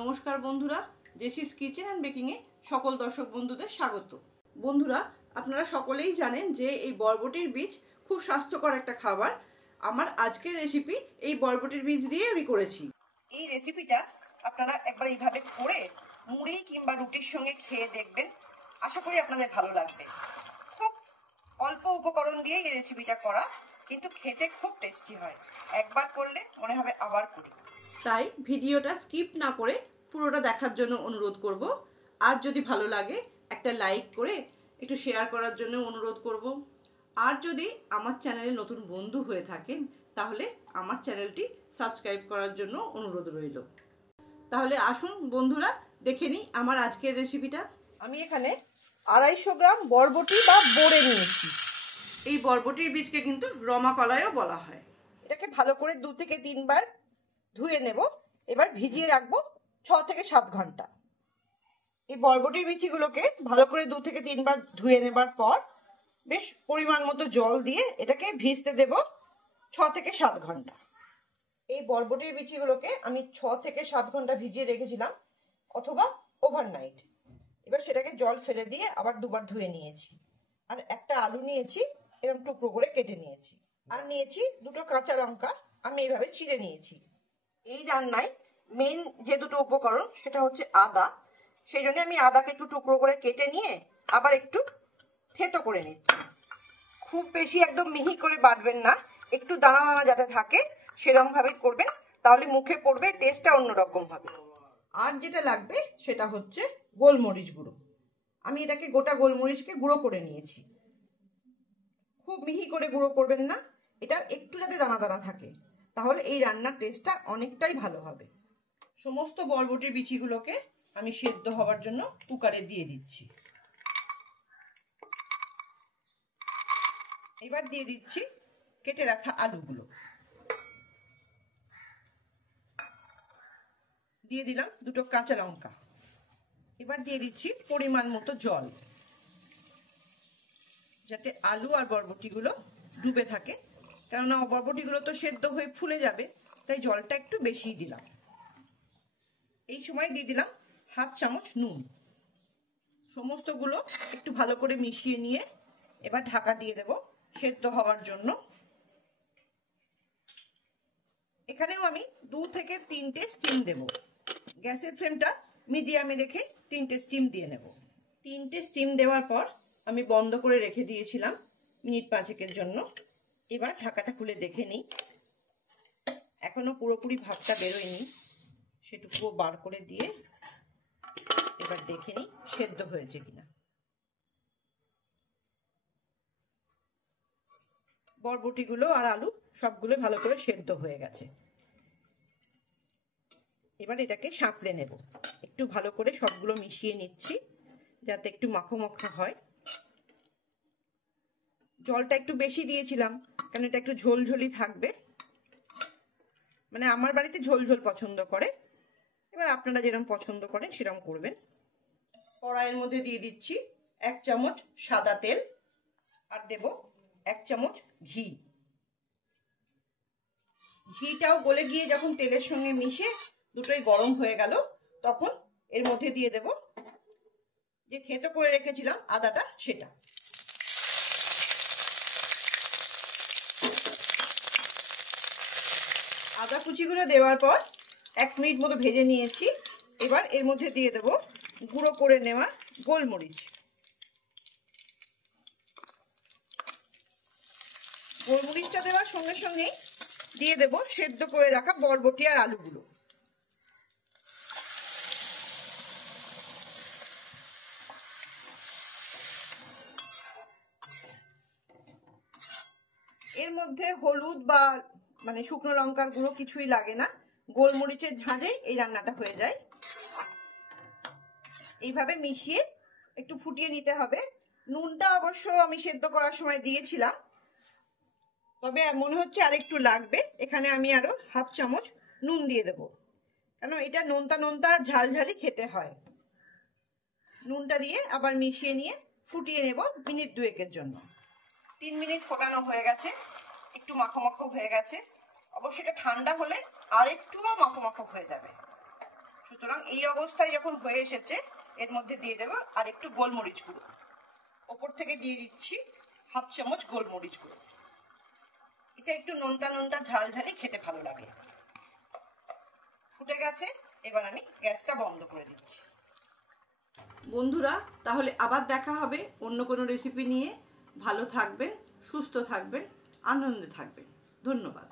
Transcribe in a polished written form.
নমস্কার বন্ধুরা, জেসিস kitchen and বেকিংয়ে সকল দর্শক বন্ধুদের স্বাগত। বন্ধুরা, আপনারা সকলেই জানেন যে এই বরবটির বীজ খুব স্বাস্থ্যকর একটা খাবার। আমার আজকের রেসিপি এই বরবটির বীজ দিয়ে আমি করেছি। এই রেসিপিটা আপনারা একবার এইভাবে করে মুড়ি কিংবা রুটির সঙ্গে খেয়ে দেখবেন, আশা করি আপনাদের ভালো লাগবে। খুব অল্প উপকরণ দিয়ে এই রেসিপিটা করা, কিন্তু খেতে খুব টেস্টি হয়। একবার করলে মনে হবে আবার করি। তাই ভিডিওটা স্কিপ না করে পুরোটা দেখার জন্য অনুরোধ করব। আর যদি ভালো লাগে একটা লাইক করে একটু শেয়ার করার জন্য অনুরোধ করব। আর যদি আমার চ্যানেলে নতুন বন্ধু হয়ে থাকেন তাহলে আমার চ্যানেলটি সাবস্ক্রাইব করার জন্য অনুরোধ রইল। তাহলে আসুন বন্ধুরা, দেখে নিই আমার আজকের রেসিপিটা। আমি এখানে 250 গ্রাম বরবটি বা বড়ে নিয়েছি। এই বরবটির বীজকে কিন্তু রমা কলাইও বলা হয়। এটাকে ভালো করে 2 থেকে 3 বার ধুয়ে নেব। এবার ভিজিয়ে রাখবো 6 থেকে 7 ঘন্টা। এই বরবটির বিচিগুলোকে ভালো করে 2 থেকে 3 বার ধুয়ে নেবার পর বেশ পরিমাণ মতো জল দিয়ে এটাকে ভিজতে দেব 6 থেকে 7 ঘন্টা। এই বরবটির বিচিগুলোকে আমি 6 থেকে 7 ঘন্টা ভিজিয়ে রেখেছিলাম, অথবা ওভারনাইট। এবার সেটাকে জল ফেলে দিয়ে আবার 2 বার ধুয়ে নিয়েছি। আর একটা আলু নিয়েছি, এরকম টুকরো করে কেটে নিয়েছি। আর নিয়েছি 2টো কাঁচা লঙ্কা, আমি এইভাবে চিড়ে নিয়েছি। এই রান্নায় মেন যে 2টো উপকরণ সেটা হচ্ছে আদা। সেই জন্য আমি আদাকে একটু টুকরো করে কেটে নিয়ে আবার একটু থেতো করে নিচ্ছি। খুব বেশি একদম মিহি করে বাটবেন না, একটু দানা দানা যাতে থাকে সেরকম ভাবে করবেন, তাহলে মুখে পড়বে, টেস্টটা অন্যরকম হবে। আর যেটা লাগবে সেটা হচ্ছে গোলমরিচ গুঁড়ো। আমি এটাকে গোটা গোলমরিচকে গুঁড়ো করে নিয়েছি। খুব মিহি করে গুঁড়ো করবেন না, এটা একটু যাতে দানা দানা থাকে, তাহলে এই রান্নার টেস্টটা অনেকটাই ভালো হবে। সমস্ত বরবটির বিচিগুলোকে আমি সেদ্ধ হওয়ার জন্য কুকারে দিয়ে দিচ্ছি। এবার দিয়ে দিচ্ছি কেটে রাখা আলুগুলো। দিয়ে দিলাম 2টো কাঁচা লঙ্কা। এবার দিয়ে দিচ্ছি পরিমাণ মতো জল, যাতে আলু আর বরবটিগুলো ডুবে থাকে, কেননা বরবটিগুলো তো সেদ্ধ হয়ে ফুলে যাবে, তাই জলটা একটু বেশিই দিলাম। এই সময় দিয়ে দিলাম 1/2 চামচ নুন। সমস্তগুলো একটু ভালো করে মিশিয়ে নিয়ে এবার ঢাকা দিয়ে দেব সেদ্ধ হওয়ার জন্য। এখানেও আমি 2 থেকে 3টে স্টিম দেব। গ্যাসের ফ্লেমটা মিডিয়ামে রেখে 3টে স্টিম দিয়ে নেব। 3টে স্টিম দেওয়ার পর আমি বন্ধ করে রেখে দিয়েছিলাম মিনিট 5 জন্য। এবার ঢাকাটা খুলে দেখে নিই। এখনো পুরোপুরি ভাতটা বেরোয়নি, সেটুকুও বার করে দিয়ে এবার দেখে নিই সেদ্ধ হয়েছে কিনা। বরবটিগুলো আর আলু সবগুলো ভালো করে সেদ্ধ হয়ে গেছে। এবার এটাকে সাঁতলে নেব। একটু ভালো করে সবগুলো মিশিয়ে নিচ্ছি যাতে একটু মাখো মাখো হয়। জলটা একটু বেশি দিয়েছিলাম কারণ এটা একটু ঝোলঝোলি থাকবে, মানে আমার বাড়িতে ঝোলঝোল পছন্দ করে। এবার আপনারা যেরকম পছন্দ করেন সেরকম করবেন। কড়াইয়ের মধ্যে দিয়ে দিচ্ছি 1 চামচ সাদা তেল, আর দেব 1 চামচ ঘি। ঘিটাও গলে গিয়ে যখন তেলের সঙ্গে মিশে দুটোই গরম হয়ে গেল, তখন এর মধ্যে দিয়ে দেব যে থেতো করে রেখেছিলাম আদাটা, সেটা। আদা কুচিগুলো দেওয়ার পর 1 মিনিট মতো ভেজে নিয়েছি। এবার এর মধ্যে দিয়ে দেব গুঁড়ো করে নেওয়া গোলমরিচ। গোলমরিচটা দেওয়ার সঙ্গে সঙ্গেই দিয়ে দেব সেদ্ধ করে রাখা বরবটি আর আলুগুলো। এর মধ্যে হলুদ বা মানে শুকনো লঙ্কার গুঁড়ো কিছুই লাগে না, গোলমরিচের ঝাঁঝেই এই রান্নাটা হয়ে যায়। এইভাবে মিশিয়ে একটু ফুটিয়ে নিতে হবে। নুনটা অবশ্য আমি সেদ্ধ করার সময় দিয়েছিলাম, তবে মনে হচ্ছে আর একটু লাগবে। এখানে আমি আরো 1/2 চামচ নুন দিয়ে দেবো, কারণ এটা নোনতা নোনতা ঝালঝালি খেতে হয়। নুনটা দিয়ে আবার মিশিয়ে নিয়ে ফুটিয়ে নেব মিনিট 2 জন্য। 3 মিনিট ফোটানো হয়ে গেছে, একটু মাখো মাখো হয়ে গেছে। অবশ্যই এটা ঠান্ডা হলে আর একটুও মাখো মাখো হয়ে যাবে। সুতরাং এই অবস্থায় যখন হয়ে এসেছে এর মধ্যে দিয়ে দেবো আর একটু গোলমরিচ গুঁড়ো। ওপর থেকে দিয়ে দিচ্ছি 1/2 চামচ গোলমরিচ গুঁড়ো। এটা একটু নোনতা নোনতা ঝাল ঝালি খেতে ভালো লাগে। ফুটে গেছে, এবার আমি গ্যাসটা বন্ধ করে দিচ্ছি। বন্ধুরা, তাহলে আবার দেখা হবে অন্য কোনো রেসিপি নিয়ে। ভালো থাকবেন, সুস্থ থাকবেন, আনন্দে থাকবেন। ধন্যবাদ।